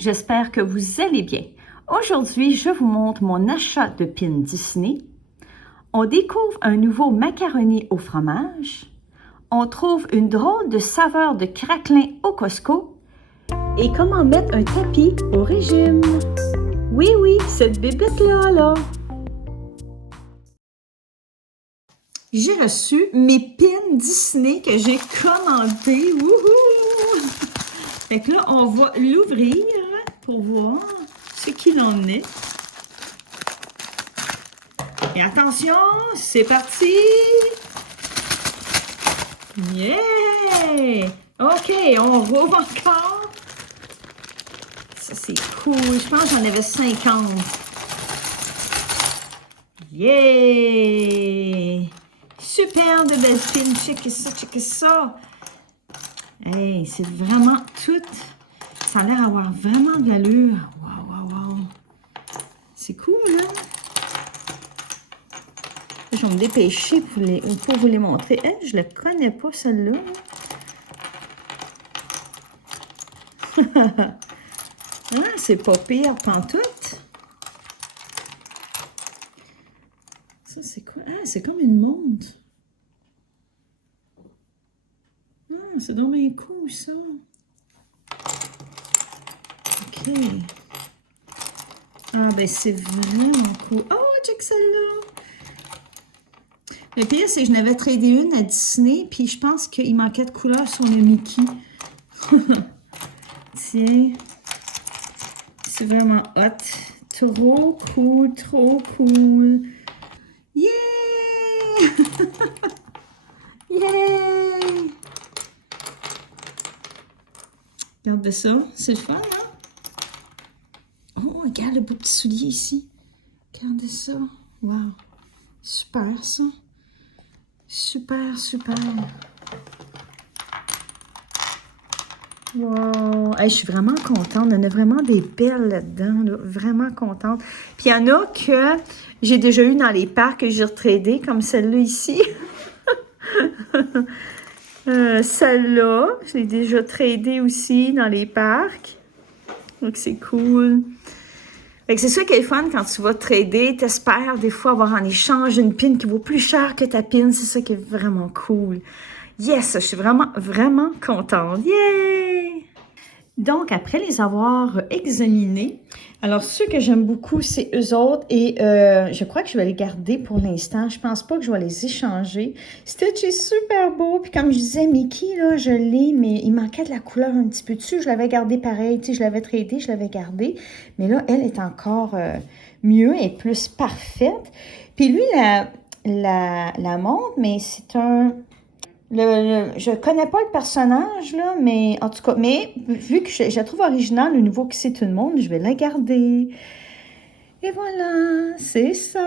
j'espère que vous allez bien. Aujourd'hui, je vous montre mon achat de pins Disney. On découvre un nouveau macaroni au fromage. On trouve une drôle de saveur de craquelin au Costco. Et comment mettre un tapis au régime. Oui, cette bébête-là, là. J'ai reçu mes pins Disney que j'ai commandés. Wouhou! Fait que là, on va l'ouvrir pour voir ce qu'il en est. Et attention, c'est parti! Yeah! OK, on rouvre encore. Ça, c'est cool. Je pense que j'en avais 50. Yeah! Super de belles pins. Checkez ça. Hey, c'est vraiment tout. Ça a l'air d'avoir vraiment de l'allure. Wow. C'est cool, hein? Je vais me dépêcher pour vous les montrer. Hey, je ne le connais pas, celle-là. Ah, c'est pas pire, pantoute. Ça, c'est quoi? Ah, c'est comme une montre. Ah, c'est donc bien cool, ça. OK. Ah, ben, c'est vraiment cool. Oh, check celle-là. Le pire, c'est que je n'avais tradé une à Disney, puis je pense qu'il manquait de couleur sur le Mickey. Tiens. C'est vraiment hot. Trop cool. Yeah! Yeah! Regardez ça. C'est le fun, hein? Oh, regarde le beau petit soulier ici. Regardez ça. Wow. Super, ça. Super. Wow! Hey, je suis vraiment contente. On en a vraiment des belles là-dedans. Là. Vraiment contente. Puis il y en a que j'ai déjà eu dans les parcs que j'ai retradé, comme celle-là ici. Celle-là, je l'ai déjà tradée aussi dans les parcs. Donc c'est cool. Fait que c'est ça qui est fun quand tu vas trader. T'espères des fois avoir en échange une pin qui vaut plus cher que ta pin. C'est ça qui est vraiment cool. Yes, je suis vraiment contente. Yay! Donc, après les avoir examinés, alors ceux que j'aime beaucoup, c'est eux autres et je crois que je vais les garder pour l'instant. Je pense pas que je vais les échanger. Stitch est super beau. Puis comme je disais, Mickey, là, je l'ai, mais il manquait de la couleur un petit peu dessus. Je l'avais gardé pareil. Tu sais, je l'avais tradé, je l'avais gardé. Mais là, elle est encore mieux et plus parfaite. Puis lui, la montre, mais c'est un... je connais pas le personnage, là, mais en tout cas, mais vu que je la trouve originale, le nouveau qui c'est une montre, je vais la garder. Et voilà, c'est ça.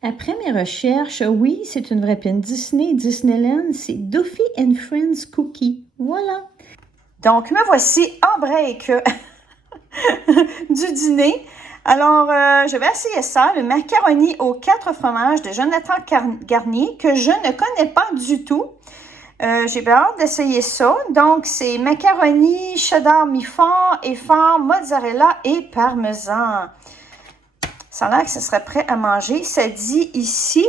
Après mes recherches, oui, c'est une vraie pin Disney, Disneyland, c'est Duffy and Friends Cookie. Voilà. Donc, me voici en break du dîner. Alors, je vais essayer ça, le macaroni aux 4 fromages de Jonathan Garnier, que je ne connais pas du tout. J'ai bien hâte d'essayer ça. Donc, c'est macaroni, cheddar mi-fort et fort, mozzarella et parmesan. Ça a l'air que ce serait prêt à manger. Ça dit ici,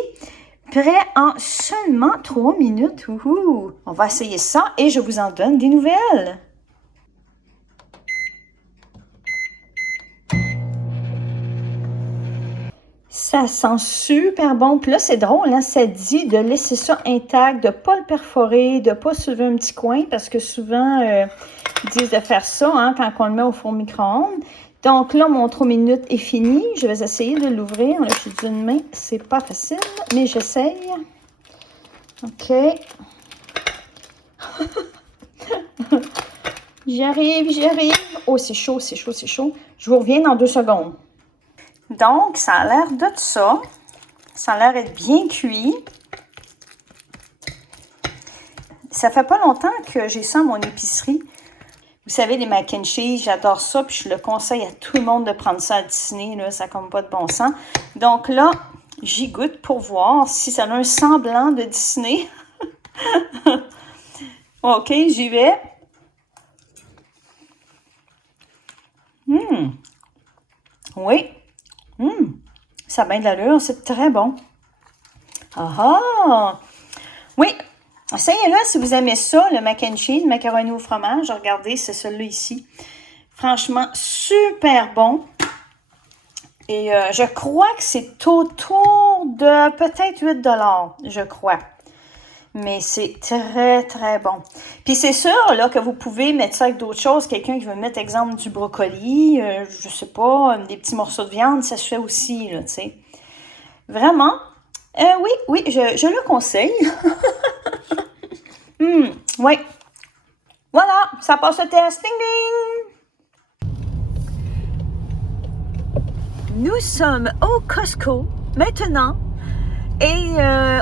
prêt en seulement 3 minutes. Ouhou! On va essayer ça et je vous en donne des nouvelles. Ça sent super bon. Puis là, c'est drôle, hein? Ça dit de laisser ça intact, de ne pas le perforer, de ne pas soulever un petit coin, parce que souvent, ils disent de faire ça hein, quand on le met au four micro-ondes. Donc là, mon 3 minutes est fini. Je vais essayer de l'ouvrir. Là, je suis d'une main. C'est pas facile, mais j'essaye. OK. J'y arrive. Oh, c'est chaud. Je vous reviens dans 2 secondes. Donc, ça a l'air de ça. Ça a l'air d'être bien cuit. Ça fait pas longtemps que j'ai ça à mon épicerie. Vous savez, les mac and cheese, j'adore ça. Puis je le conseille à tout le monde de prendre ça à Disney. Là, ça n'a comme pas de bon sens. Donc là, j'y goûte pour voir si ça a un semblant de Disney. OK, j'y vais. Oui. Ça a bien de l'allure, c'est très bon. Oui, essayez-le si vous aimez ça, le mac and cheese, macaroni au fromage. Regardez, c'est celui-là ici. Franchement, super bon. Et je crois que c'est autour de peut-être 8 $, je crois. Mais c'est très, très bon. Puis c'est sûr là, que vous pouvez mettre ça avec d'autres choses. Quelqu'un qui veut mettre, exemple, du brocoli, je sais pas, des petits morceaux de viande, ça se fait aussi, là, tu sais. Vraiment. Oui, je le conseille. Oui. Voilà, ça passe le test. Ding, ding! Nous sommes au Costco maintenant et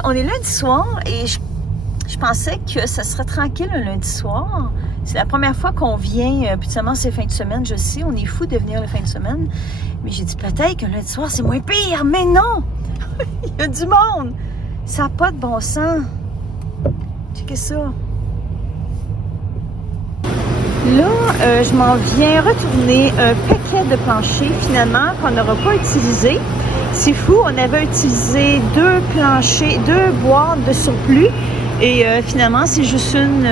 on est lundi soir et je pensais que ça serait tranquille un lundi soir. C'est la première fois qu'on vient, habituellement c'est fin de semaine, je sais, on est fou de venir le fin de semaine. Mais j'ai dit peut-être qu'un lundi soir c'est moins pire, mais non! Il y a du monde! Ça n'a pas de bon sens. Checkez ça. Là, je m'en viens retourner un paquet de planchers finalement qu'on n'aura pas utilisé. C'est fou, on avait utilisé 2 planchers, 2 boîtes de surplus et finalement c'est juste une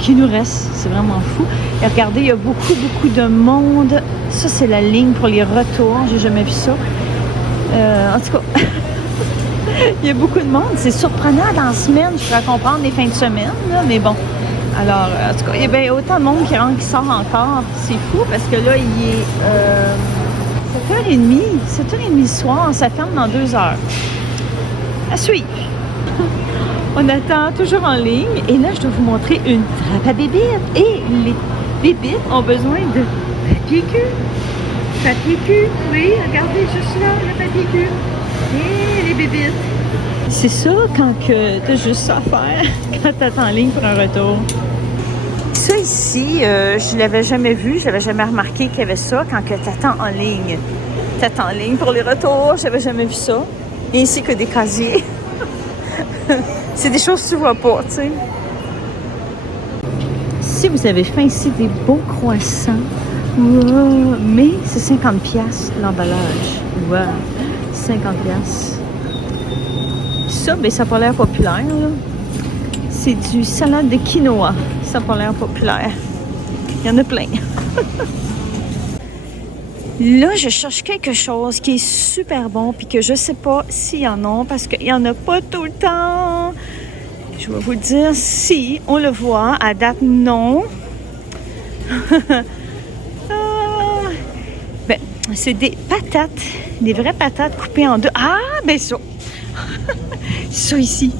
qui nous reste. C'est vraiment fou. Et regardez, il y a beaucoup de monde. Ça c'est la ligne pour les retours, j'ai jamais vu ça. En tout cas, il y a beaucoup de monde. C'est surprenant dans la semaine, je pourrais comprendre les fins de semaine, là, mais bon. Alors, en tout cas, il y a bien autant de monde qui sort encore. C'est fou parce que là, il est 7h30 le soir. Ça ferme dans 2 heures. À suivre. On attend toujours en ligne. Et là, je dois vous montrer une trappe à bébites. Et les bébites ont besoin de papier cul. Papier cul, oui, regardez juste là, le papier cul. Et les bébites. C'est ça quand t'as juste ça à faire quand t'attends en ligne pour un retour. Ça ici, je l'avais jamais vu, je l'avais jamais remarqué qu'il y avait ça quand que t'attends en ligne. T'attends en ligne pour les retours, j'avais jamais vu ça. Ainsi que des casiers. C'est des choses que tu vois pas, tu sais. Si vous avez faim ici, des beaux croissants. Wow, mais c'est 50$ l'emballage. Wow, 50$. Ça, ben, ça n'a pas l'air populaire, là. C'est du salade de quinoa. Ça n'a pas l'air populaire. Il y en a plein. Là, je cherche quelque chose qui est super bon puis que je sais pas s'il y en a parce qu'il n'y en a pas tout le temps. Je vais vous dire si on le voit. À date, non. Ben, c'est des patates. Des vraies patates coupées en 2. Ah, ben ça. Ça ici.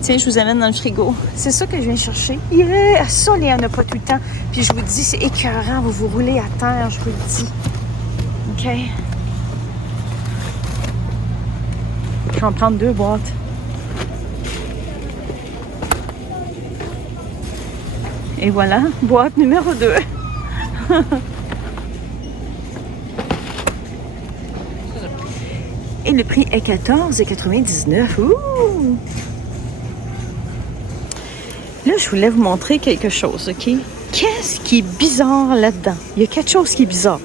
Tiens, je vous amène dans le frigo. C'est ça que je viens chercher. Yeah! Ça, il n'y en a pas tout le temps. Puis je vous dis, c'est écœurant. Vous vous roulez à terre, je vous le dis. OK? Je vais en prendre 2 boîtes. Et voilà, boîte numéro 2. Et le prix est 14,99 $. Ouh! Là, je voulais vous montrer quelque chose, OK? Qu'est-ce qui est bizarre là-dedans? Il y a quelque chose qui est bizarre.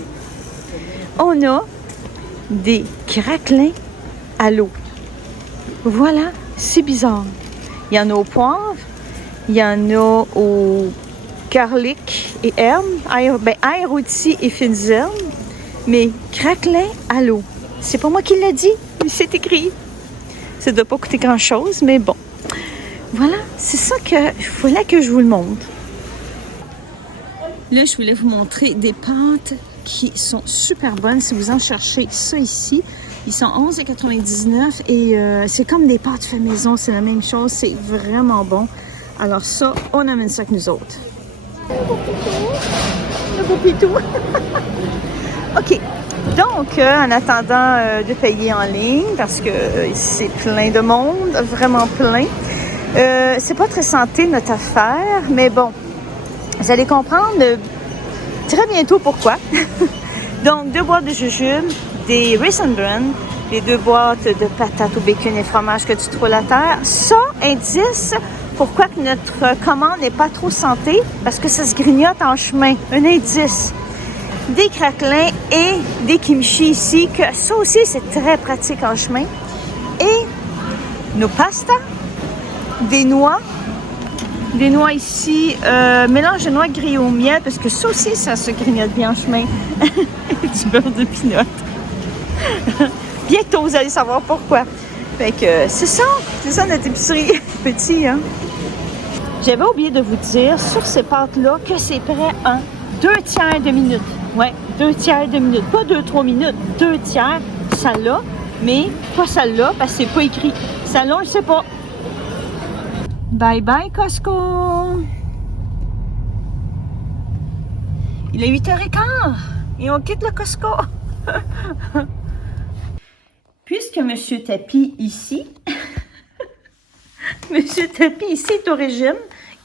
On a des craquelins à l'eau. Voilà, c'est bizarre. Il y en a au poivre, il y en a au garlic et herbes, ail rôti et fines herbes, mais craquelins à l'eau. C'est pas moi qui l'ai dit, mais c'est écrit. Ça ne doit pas coûter grand-chose, mais bon. Voilà, c'est ça que je voulais que je vous le montre. Là, je voulais vous montrer des pâtes qui sont super bonnes. Si vous en cherchez ça ici, ils sont 11,99 $ et c'est comme des pâtes fait maison. C'est la même chose, c'est vraiment bon. Alors ça, on amène ça avec nous autres. Le beau pitou. OK. Donc, en attendant de payer en ligne, parce que c'est plein de monde, vraiment plein, c'est pas très santé notre affaire, mais bon, vous allez comprendre très bientôt pourquoi. Donc, 2 boîtes de jujubes, des Raisin Bran, les 2 boîtes de patates au bacon et fromage que tu trouves à terre. Ça, indice pourquoi que notre commande n'est pas trop santé, parce que ça se grignote en chemin. Un indice. des craquelins et des kimchi ici, que ça aussi, c'est très pratique en chemin. Et nos pastas, des noix ici, mélange de noix grillées au miel, parce que ça aussi, ça se grignote bien en chemin. Du beurre de pinot. Bientôt, vous allez savoir pourquoi. Fait que c'est ça notre épicerie. Petit, hein? J'avais oublié de vous dire sur ces pâtes-là que c'est prêt en 2/3 de minute. Ouais, 2/3 de minute. Pas 2-3 minutes, 2/3. Celle-là, mais pas celle-là, parce que c'est pas écrit. Celle-là, je sais pas. Bye bye, Costco! Il est 8h15 et on quitte le Costco. Puisque Monsieur Tapie ici, Monsieur Tapie ici est au régime.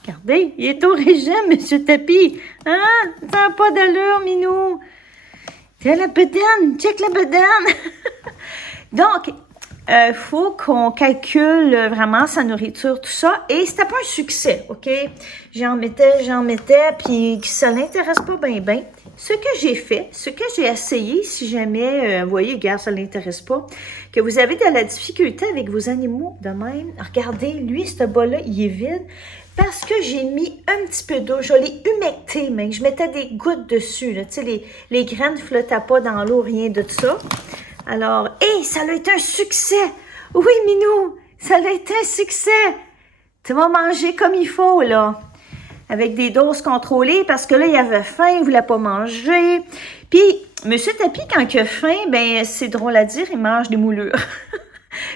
Regardez, il est au régime, Monsieur Tapie. Hein? Ça n'a pas d'allure, Minou. Tiens la bedaine, check la bedaine. Donc, faut qu'on calcule vraiment sa nourriture, tout ça. Et c'était pas un succès, OK? J'en mettais, puis ça l'intéresse pas bien. Ce que j'ai fait, ce que j'ai essayé, si jamais, vous voyez, regarde, ça l'intéresse pas, que vous avez de la difficulté avec vos animaux de même, regardez, lui, ce bas-là, il est vide, parce que j'ai mis un petit peu d'eau, je l'ai humecté, mais je mettais des gouttes dessus, là, tu sais, les graines ne flottaient pas dans l'eau, rien de ça. Alors, ça a été un succès! Oui, Minou, ça a été un succès! Tu vas manger comme il faut, là. Avec des doses contrôlées, parce que là, il avait faim, il voulait pas manger. Puis, Monsieur Tapie, quand il a faim, ben c'est drôle à dire, il mange des moulures.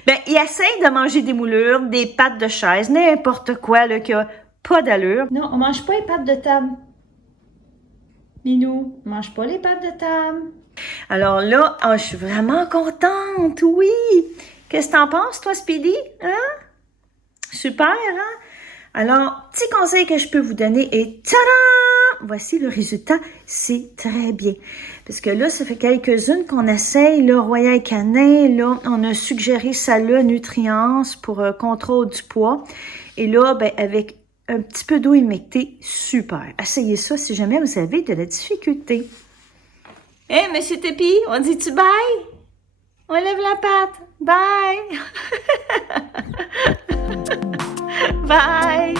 Ben, il essaye de manger des moulures, des pattes de chaise, n'importe quoi, là, qui a pas d'allure. Non, on mange pas les pattes de table. Minou, on mange pas les pattes de table. Alors là, je suis vraiment contente, oui! Qu'est-ce que t'en penses, toi, Speedy? Hein? Super, hein? Alors, petit conseil que je peux vous donner est tadam! Voici le résultat, c'est très bien. Parce que là, ça fait quelques-unes qu'on essaye, là, Royal Canin, là, on a suggéré ça là, Nutrients pour contrôle du poids. Et là, ben, avec un petit peu d'eau humectée, super. Essayez ça si jamais vous avez de la difficulté. Hey, Monsieur Tapie, on dit-tu bye? On lève la patte. Bye! Bye!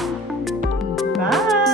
Bye!